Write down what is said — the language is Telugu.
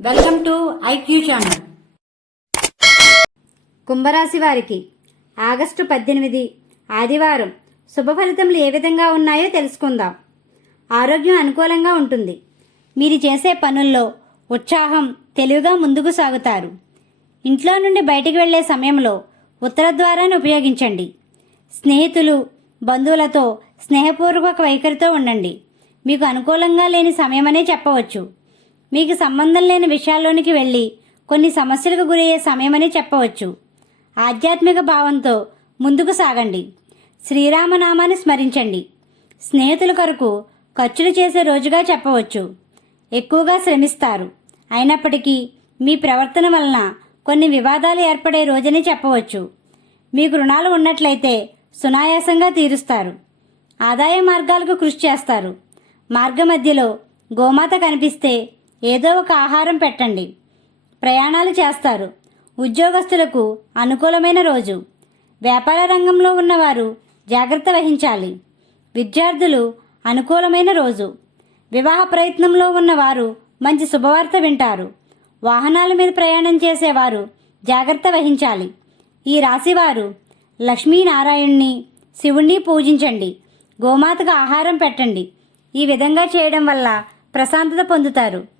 Welcome to IQ channel. కుంభరాశి వారికి ఆగస్టు పద్దెనిమిది ఆదివారం శుభ ఫలితములు ఏ విధంగా ఉన్నాయో తెలుసుకుందాం. ఆరోగ్యం అనుకూలంగా ఉంటుంది. మీరు చేసే పనుల్లో ఉత్సాహం తెలివిగా ముందుకు సాగుతారు. ఇంట్లో నుండి బయటికి వెళ్ళే సమయంలో ఉత్తర ద్వారాన్ని ఉపయోగించండి. స్నేహితులు బంధువులతో స్నేహపూర్వక వైఖరితో ఉండండి. మీకు అనుకూలంగా లేని సమయమనే చెప్పవచ్చు. మీకు సంబంధం లేని విషయాల్లోనికి వెళ్ళి కొన్ని సమస్యలకు గురయ్యే సమయమని చెప్పవచ్చు. ఆధ్యాత్మిక భావంతో ముందుకు సాగండి. శ్రీరామనామాన్ని స్మరించండి. స్నేహితుల కొరకు ఖర్చులు చేసే రోజుగా చెప్పవచ్చు. ఎక్కువగా శ్రమిస్తారు. అయినప్పటికీ మీ ప్రవర్తన వలన కొన్ని వివాదాలు ఏర్పడే రోజని చెప్పవచ్చు. మీకు రుణాలు ఉన్నట్లయితే సునాయాసంగా తీరుస్తారు. ఆదాయ మార్గాలకు కృషి చేస్తారు. మార్గ మధ్యలో గోమాత కనిపిస్తే ఏదో ఒక ఆహారం పెట్టండి. ప్రయాణాలు చేస్తారు. ఉద్యోగస్తులకు అనుకూలమైన రోజు. వ్యాపార రంగంలో ఉన్నవారు జాగ్రత్త వహించాలి. విద్యార్థులు అనుకూలమైన రోజు. వివాహ ప్రయత్నంలో ఉన్నవారు మంచి శుభవార్త వింటారు. వాహనాల మీద ప్రయాణం చేసేవారు జాగ్రత్త వహించాలి. ఈ రాశివారు లక్ష్మీనారాయణ్ణి శివుణ్ణి పూజించండి. గోమాతకు ఆహారం పెట్టండి. ఈ విధంగా చేయడం వల్ల ప్రశాంతత పొందుతారు.